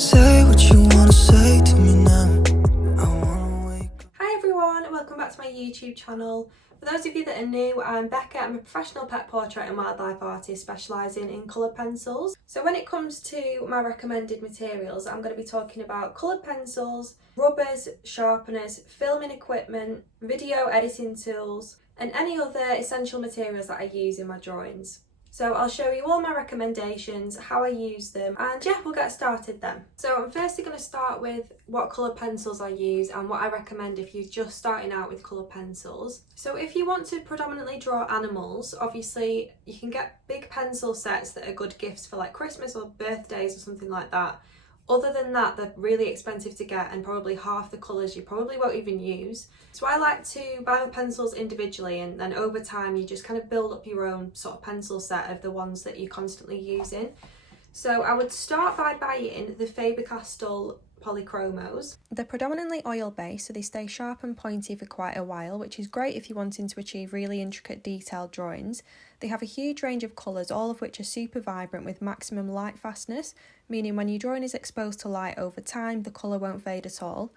Say what you wanna say to me now. I wanna wake up. Hi everyone, and welcome back to my YouTube channel. For those of you that are new, I'm Becca. I'm a professional pet portrait and wildlife artist specialising in coloured pencils. So when it comes to my recommended materials, I'm going to be talking about coloured pencils, rubbers, sharpeners, filming equipment, video editing tools, and any other essential materials that I use in my drawings. So I'll show you all my recommendations, how I use them, and yeah, we'll get started then. So I'm firstly going to start with what colour pencils I use and what I recommend if you're just starting out with colour pencils. So if you want to predominantly draw animals, obviously you can get big pencil sets that are good gifts for like Christmas or birthdays or something like that. Other than that, they're really expensive to get and probably half the colours you probably won't even use. So I like to buy the pencils individually, and then over time you just kind of build up your own sort of pencil set of the ones that you're constantly using. So I would start by buying the Faber-Castell polychromos. They're predominantly oil based, so they stay sharp and pointy for quite a while, which is great if you're wanting to achieve really intricate detailed drawings. They have a huge range of colours, all of which are super vibrant with maximum light fastness, meaning when your drawing is exposed to light over time, the colour won't fade at all.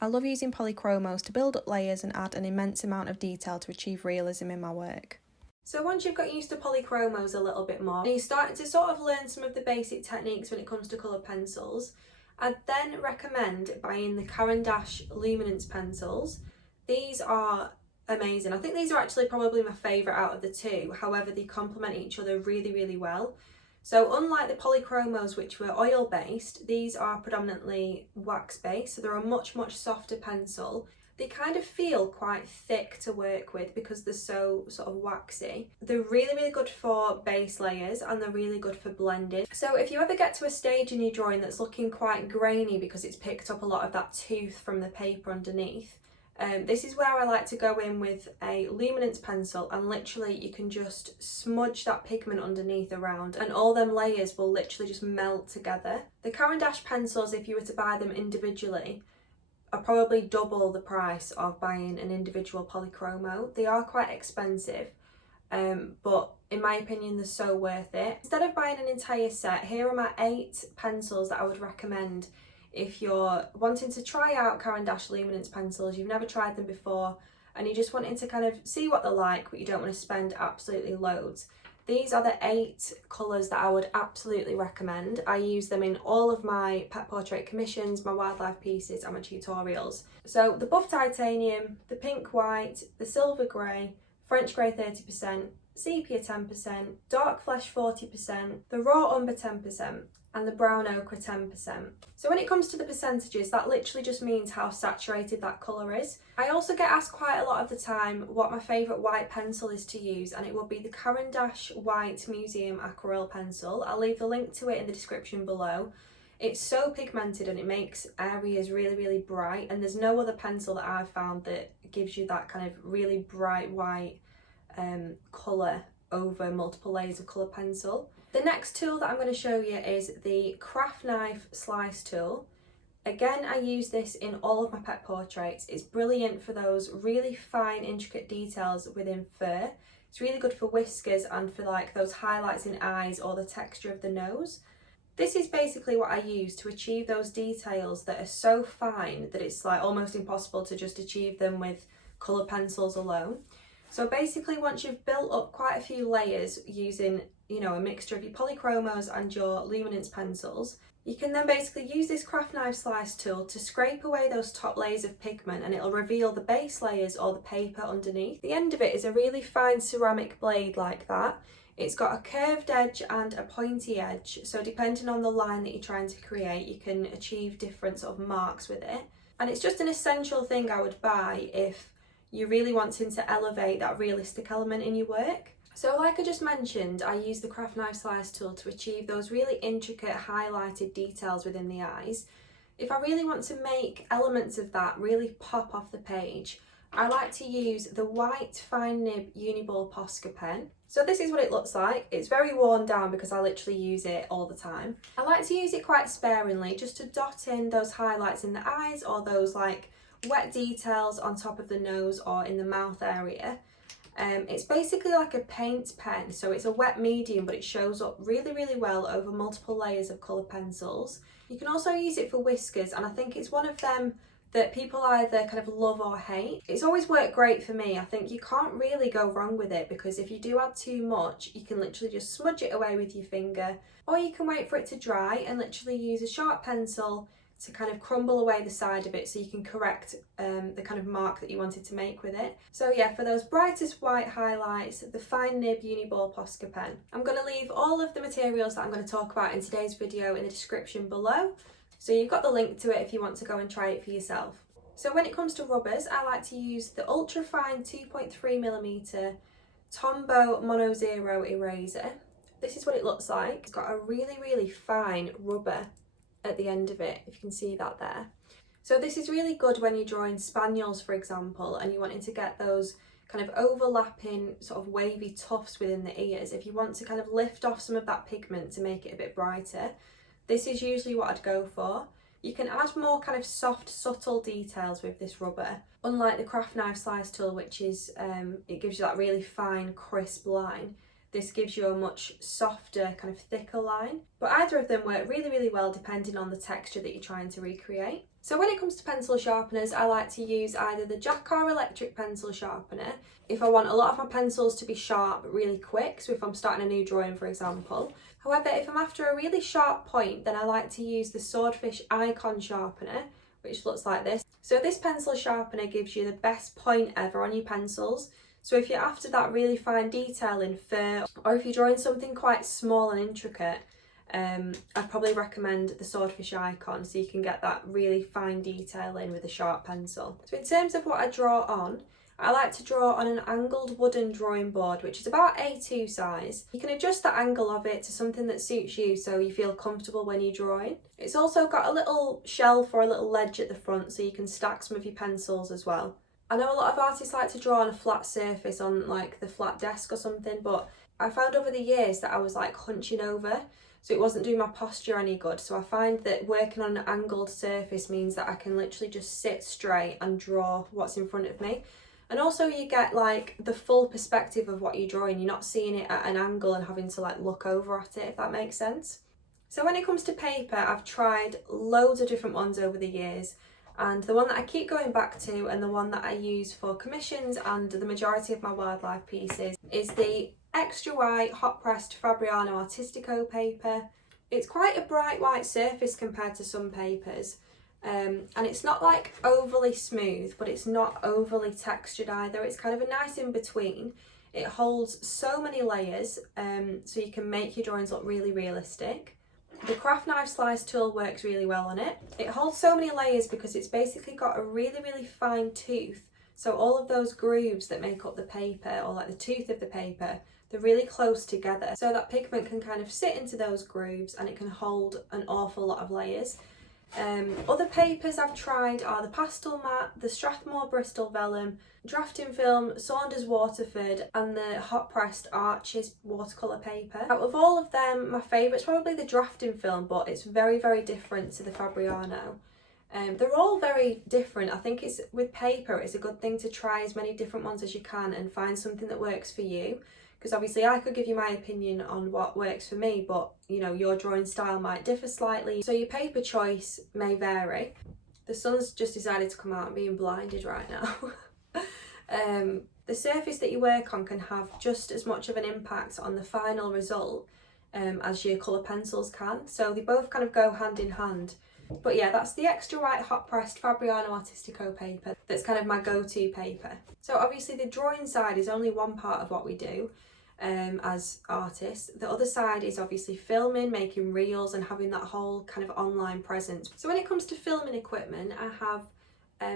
I love using polychromos to build up layers and add an immense amount of detail to achieve realism in my work. So once you've got used to polychromos a little bit more, and you're starting to sort of learn some of the basic techniques when it comes to colour pencils, I'd then recommend buying the Caran d'Ache Luminance Pencils. These are amazing. I think these are actually probably my favourite out of the two. However, they complement each other really, really well. So unlike the polychromos, which were oil based, these are predominantly wax based. So they're a much, much softer pencil. They kind of feel quite thick to work with because they're so sort of waxy. They're really, really good for base layers, and they're really good for blending. So if you ever get to a stage in your drawing that's looking quite grainy because it's picked up a lot of that tooth from the paper underneath, this is where I like to go in with a luminance pencil, and literally you can just smudge that pigment underneath around and all them layers will literally just melt together. The Caran d'Ache pencils, if you were to buy them individually, are probably double the price of buying an individual polychromo. They are quite expensive, but in my opinion they're so worth it. Instead of buying an entire set, here are my 8 pencils that I would recommend if you're wanting to try out Caran d'Ache Luminance pencils, you've never tried them before, and you're just wanting to kind of see what they're like, but you don't want to spend absolutely loads. These are the 8 colours that I would absolutely recommend. I use them in all of my pet portrait commissions, my wildlife pieces and my tutorials. So the buff titanium, the pink white, the silver grey, French grey 30%, sepia 10%, dark flesh 40%, the raw umber 10%, and the brown ochre 10%. So when it comes to the percentages, that literally just means how saturated that colour is. I also get asked quite a lot of the time what my favourite white pencil is to use, and it will be the Caran d'Ache White Museum Aquarelle Pencil. I'll leave the link to it in the description below. It's so pigmented and it makes areas really, really bright, and there's no other pencil that I've found that gives you that kind of really bright white colour over multiple layers of colour pencil. The next tool that I'm going to show you is the craft knife slice tool. Again, I use this in all of my pet portraits. It's brilliant for those really fine, intricate details within fur. It's really good for whiskers and for like those highlights in eyes or the texture of the nose. This is basically what I use to achieve those details that are so fine that it's like almost impossible to just achieve them with colour pencils alone. So basically, once you've built up quite a few layers using, you know, a mixture of your polychromos and your luminance pencils, you can then basically use this craft knife slice tool to scrape away those top layers of pigment, and it'll reveal the base layers or the paper underneath. The end of it is a really fine ceramic blade like that. It's got a curved edge and a pointy edge, so depending on the line that you're trying to create, you can achieve different sort of marks with it. And it's just an essential thing I would buy if you're really wanting to elevate that realistic element in your work. So like I just mentioned, I use the craft knife slice tool to achieve those really intricate highlighted details within the eyes. If I really want to make elements of that really pop off the page, I like to use the white fine nib Uniball Posca pen. So this is what it looks like. It's very worn down because I literally use it all the time. I like to use it quite sparingly just to dot in those highlights in the eyes or those like wet details on top of the nose or in the mouth area. It's basically like a paint pen, so it's a wet medium, but it shows up really, really well over multiple layers of colour pencils. You can also use it for whiskers, and I think it's one of them that people either kind of love or hate. It's always worked great for me. I think you can't really go wrong with it, because if you do add too much, you can literally just smudge it away with your finger, or you can wait for it to dry and literally use a sharp pencil to kind of crumble away the side of it so you can correct the kind of mark that you wanted to make with it. So yeah, for those brightest white highlights, the fine nib Uniball Posca pen. I'm going to leave all of the materials that I'm going to talk about in today's video in the description below, so you've got the link to it if you want to go and try it for yourself. So when it comes to rubbers, I like to use the ultra fine 2.3mm Tombow Mono Zero eraser. This is what it looks like. It's got a really, really fine rubber at the end of it, if you can see that there. So this is really good when you're drawing spaniels, for example, and you're wanting to get those kind of overlapping sort of wavy tufts within the ears. If you want to kind of lift off some of that pigment to make it a bit brighter, this is usually what I'd go for. You can add more kind of soft, subtle details with this rubber, unlike the craft knife slice tool, which is, it gives you that really fine, crisp line. This gives you a much softer, kind of thicker line. But either of them work really, really well depending on the texture that you're trying to recreate. So when it comes to pencil sharpeners, I like to use either the Jacquard electric pencil sharpener if I want a lot of my pencils to be sharp really quick, so if I'm starting a new drawing, for example. However, if I'm after a really sharp point, then I like to use the Swordfish Icon sharpener, which looks like this. So this pencil sharpener gives you the best point ever on your pencils. So if you're after that really fine detail in fur, or if you're drawing something quite small and intricate, I'd probably recommend the Swordfish Icon, so you can get that really fine detail in with a sharp pencil. So in terms of what I draw on, I like to draw on an angled wooden drawing board, which is about A2 size. You can adjust the angle of it to something that suits you so you feel comfortable when you're drawing. It's also got a little shelf or a little ledge at the front so you can stack some of your pencils as well. I know a lot of artists like to draw on a flat surface, on like the flat desk or something, but I found over the years that I was like hunching over, so it wasn't doing my posture any good. So I find that working on an angled surface means that I can literally just sit straight and draw what's in front of me. And also you get like the full perspective of what you're drawing. You're not seeing it at an angle and having to like look over at it, if that makes sense. So when it comes to paper, I've tried loads of different ones over the years. And the one that I keep going back to, and the one that I use for commissions and the majority of my wildlife pieces, is the extra white hot pressed Fabriano Artistico paper. It's quite a bright white surface compared to some papers. And it's not like overly smooth, but it's not overly textured either. It's kind of a nice in between. It holds so many layers, so you can make your drawings look really realistic. The craft knife slice tool works really well on it. It holds so many layers because it's basically got a really, really fine tooth. So all of those grooves that make up the paper, or like the tooth of the paper, they're really close together. So that pigment can kind of sit into those grooves and it can hold an awful lot of layers. Other papers I've tried are the Pastel Matte, the Strathmore Bristol Vellum, Drafting Film, Saunders Waterford, and the Hot Pressed Arches watercolour paper. Out of all of them, my favourite's probably the Drafting Film, but it's very, very different to the Fabriano. They're all very different. I think it's with paper, it's a good thing to try as many different ones as you can and find something that works for you. Because obviously I could give you my opinion on what works for me, but you know, your drawing style might differ slightly, so your paper choice may vary. The sun's just decided to come out. I'm being blinded right now. The surface that you work on can have just as much of an impact on the final result as your colour pencils can, so they both kind of go hand in hand. But yeah, that's the extra white hot pressed Fabriano Artistico paper. That's kind of my go-to paper. So obviously the drawing side is only one part of what we do as artists. The other side is obviously filming, making reels and having that whole kind of online presence. So when it comes to filming equipment, I have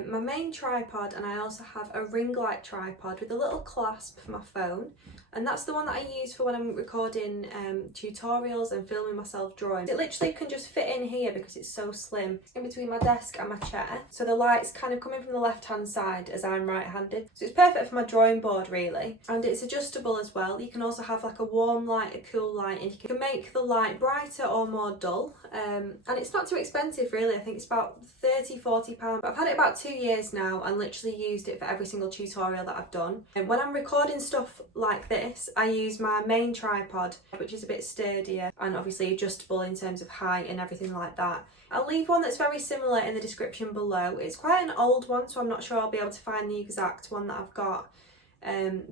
my main tripod, and I also have a ring light tripod with a little clasp for my phone, and that's the one that I use for when I'm recording tutorials and filming myself drawing. It literally can just fit in here because it's so slim, in between my desk and my chair, so the light's kind of coming from the left hand side as I'm right handed, so it's perfect for my drawing board really. And it's adjustable as well. You can also have like a warm light, a cool light, and you can make the light brighter or more dull, and it's not too expensive really. I think it's about £30–40, but I've had it about about 2 years now and literally used it for every single tutorial that I've done. And when I'm recording stuff like this, I use my main tripod, which is a bit sturdier and obviously adjustable in terms of height and everything like that. I'll leave one that's very similar in the description below. It's quite an old one, so I'm not sure I'll be able to find the exact one that I've got.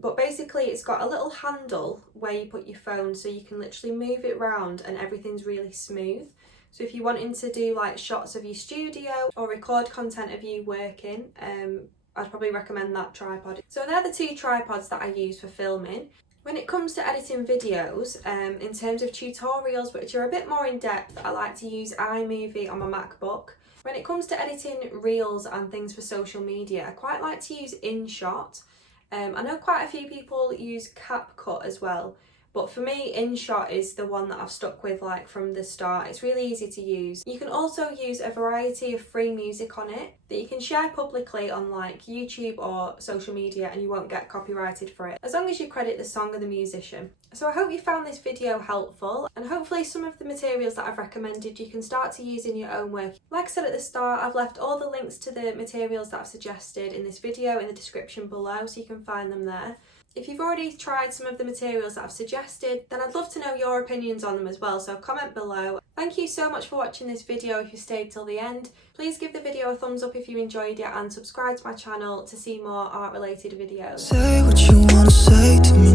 But basically it's got a little handle where you put your phone, so you can literally move it round and everything's really smooth. So if you're wanting to do like shots of your studio or record content of you working, I'd probably recommend that tripod. So they're the 2 tripods that I use for filming. When it comes to editing videos, in terms of tutorials which are a bit more in depth, I like to use iMovie on my MacBook. When it comes to editing reels and things for social media, I quite like to use InShot. I know quite a few people use CapCut as well, but for me InShot is the one that I've stuck with like from the start. It's really easy to use. You can also use a variety of free music on it that you can share publicly on like YouTube or social media, and you won't get copyrighted for it, as long as you credit the song or the musician. So I hope you found this video helpful, and hopefully some of the materials that I've recommended you can start to use in your own work. Like I said at the start, I've left all the links to the materials that I've suggested in this video in the description below, so you can find them there. If you've already tried some of the materials that I've suggested, then I'd love to know your opinions on them as well, so comment below. Thank you so much for watching this video if you stayed till the end. Please give the video a thumbs up if you enjoyed it, and subscribe to my channel to see more art related videos. Say what you wanna say to me